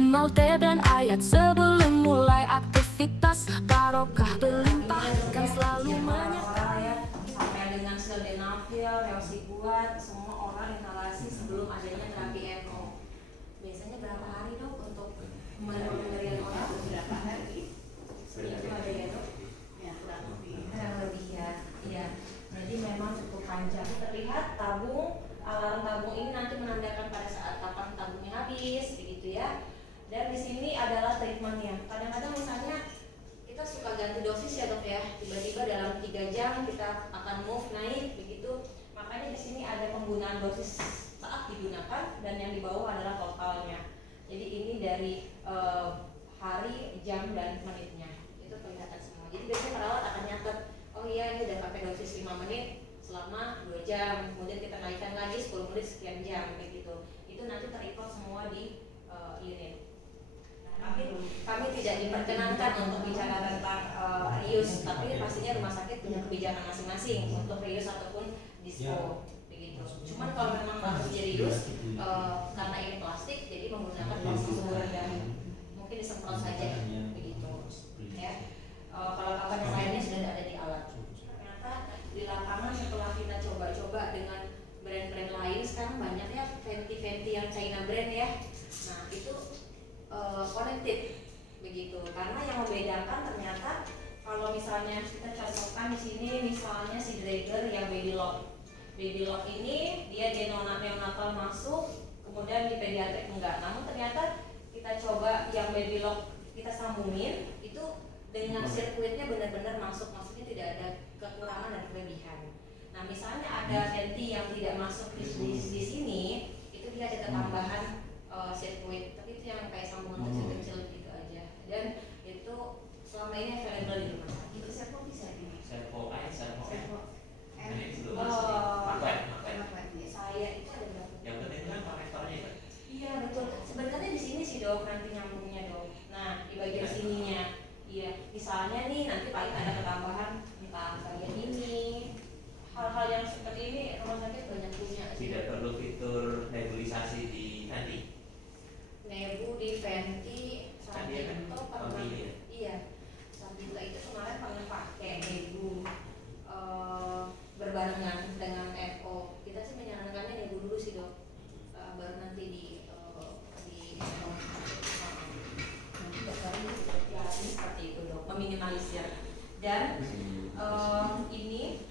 Maute dan ayat sebelum mulai aktivitas. Barokah berlimpah kan selalu menyertai. Sampai dengan sildenafil, reosiguat, semua oral inhalasi sebelum adanya terapi ECMO. Biasanya berapa hari dok untuk pemberian oral? Berapa hari? Segitu ada ya dok? Ya kurang lebih ya. Iya. Jadi memang cukup panjang. Terlihat tabung, alarm tabung ini nanti menandakan pada saat kapan tabungnya habis, begitu ya. Dan di sini adalah treatmentnya. Kadang-kadang misalnya kita suka ganti dosis ya dok ya. Tiba-tiba dalam 3 jam kita akan move naik begitu. Makanya di sini ada penggunaan dosis saat digunakan dan yang di bawah adalah totalnya. Jadi ini dari hari, jam dan menitnya. Itu kelihatan semua. Jadi biasanya perawat akan nyatet, oh iya ini udah pakai dosis 5 menit selama 2 jam. Kemudian kita naikkan lagi 10 menit sekian jam begitu. Itu nanti terikut semua di unit. Kami tidak diperkenankan untuk bicara tentang rius, tapi pastinya rumah sakit punya kebijakan masing-masing untuk rius ataupun dispo begitu. Cuman kalau memang harus rius, karena ini plastik, jadi menggunakan prosedur dan mungkin disemprot saja begitu. Ya. Kalau yang lainnya sudah ada di alat. Ternyata di lapangan setelah kita coba-coba dengan brand-brand lain, sekarang banyak ya venti-venti yang China brand ya. Nah itu connected begitu, karena yang membedakan ternyata kalau misalnya kita contohkan di sini misalnya si Drager yang baby lock ini dia di neonatal masuk, kemudian di pediatrik enggak. Namun ternyata kita coba yang baby lock kita sambungin itu dengan sirkuitnya benar-benar masuk, maksudnya tidak ada kekurangan dan kelebihan. Nah misalnya ada venti yang tidak masuk di sini, itu dia ada ketambahan sirkuit, tapi itu yang kayak sambungan kecil-kecil gitu aja. Dan itu selama ini available di rumah sakit. Itu servo bisa ini. Servo A, servo M. Saya itu ada berapa? Yang penting kan konektornya kan? Iya betul. Sebenarnya di sini sih dok, nanti nyambungnya dok. Nah di bagian sininya, iya. Misalnya nih nanti paling ada ketambahan entah bagian ini. Hal-hal yang seperti ini rumah sakit banyak punya. Tidak perlu fitur nebulisasi di venti. Nebu di venti sampai kan itu pernah, iya sampai itu kemarin pernah pakai nebu berbarengan dengan FO. Kita sih menyarankannya nebu dulu sih dok, baru nanti di nanti dokternya ya seperti itu dok, meminimalisir. Dan ini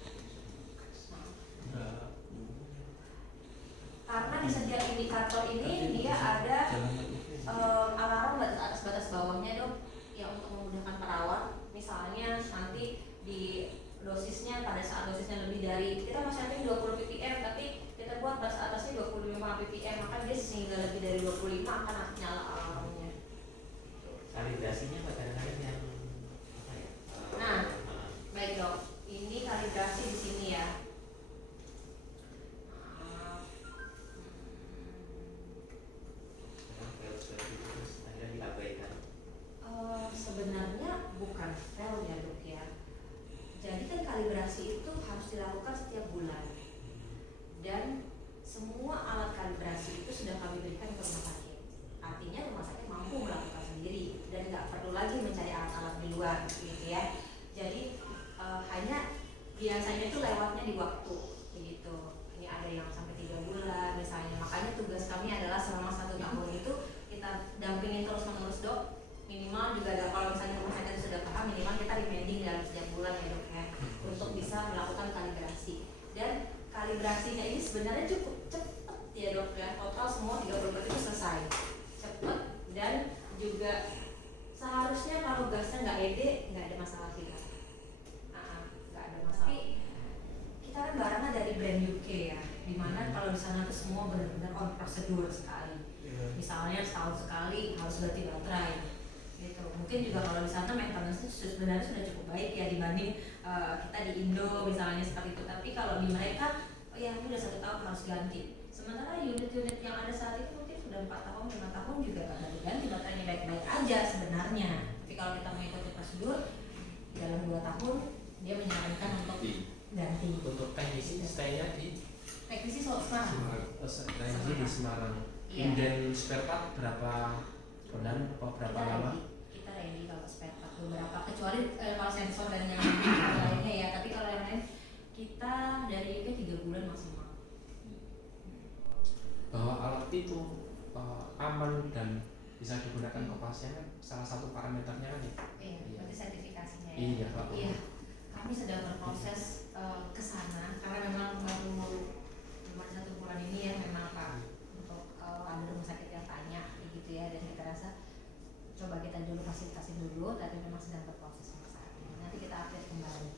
karena di setiap indikator ini dia ada alarm batas bawahnya dok, ya untuk memudahkan perawat. Misalnya nanti di dosisnya pada saat dosisnya lebih dari, kita masih ada 20 ppm tapi kita buat batas atasnya 25 ppm, maka dia sehingga lebih dari 25 akan nyala alarmnya. Kalibrasinya kadang-kadang yang apa ya? Nah, baik dok, ini kalibrasi di sini ya. Sebenarnya bukan fail ya dok ya. Jadi kan kalibrasi itu harus dilakukan setiap bulan. Dan semua alat kalibrasi itu sudah kami berikan ke rumah sakit. Artinya rumah sakit mampu melakukan sendiri dan nggak perlu lagi mencari alat-alat di luar gitu ya. Jadi hanya biasanya itu lewatnya di waktu begitu. Ini ada yang sampai 3 bulan misalnya. Makanya tugas kami adalah selama 1 tahun itu kita dampingin terus-menerus dok. Minimal juga ada, kalau misalnya rumah sakit sudah paham, minimal kita remending dalam setiap bulan ya dok ya, untuk bisa melakukan kalibrasi. Dan kalibrasinya ini sebenarnya cukup cepat ya dok ya, total semua 30 menit itu selesai, cepat. Dan juga seharusnya kalau gasnya nggak ede, nggak ada masalah kita. Nggak ada masalah. Tapi kita kan barangnya dari brand UK ya, dimana kalau di sana tuh semua benar-benar on prosedur sekali. Misalnya setahun sekali harus ganti baterai. Gitu. Mungkin juga kalau di sana maintenance sebenarnya sudah cukup baik ya dibanding kita di Indo misalnya seperti itu. Tapi kalau di mereka, oh ya ini udah 1 tahun harus ganti. Sementara unit-unit yang ada saat itu mungkin sudah 4 tahun, 5 tahun juga nggak ganti baterainya baik-baik aja sebenarnya. Tapi kalau kita mengikuti prosedur dalam 2 tahun dia menyarankan untuk ganti. Untuk teknisi stay-nya di teknisi Semarang. Teknisi di Semarang. Iya. Inden spare part berapa Bulan berapa kita lama? ready, kita ready kalau spare part beberapa, kecuali kalau sensor dan yang lainnya ya, tapi kalau yang lain kita dari IP 3 bulan maksimal. Bahwa alat itu aman dan bisa digunakan ke pasien kan salah satu parameternya kan ya. Iya, berarti sertifikasinya ya. Iya, Pak. Iya. Kami sedang berproses ke sana karena memang baru satu bulan ini ya memang Pak, untuk ada rumah sakit yang tanya gitu ya, dan kita rasa coba kita dulu fasilitasi dulu, tapi memang sedang berproses sampai saat ini. Nanti kita update kembali.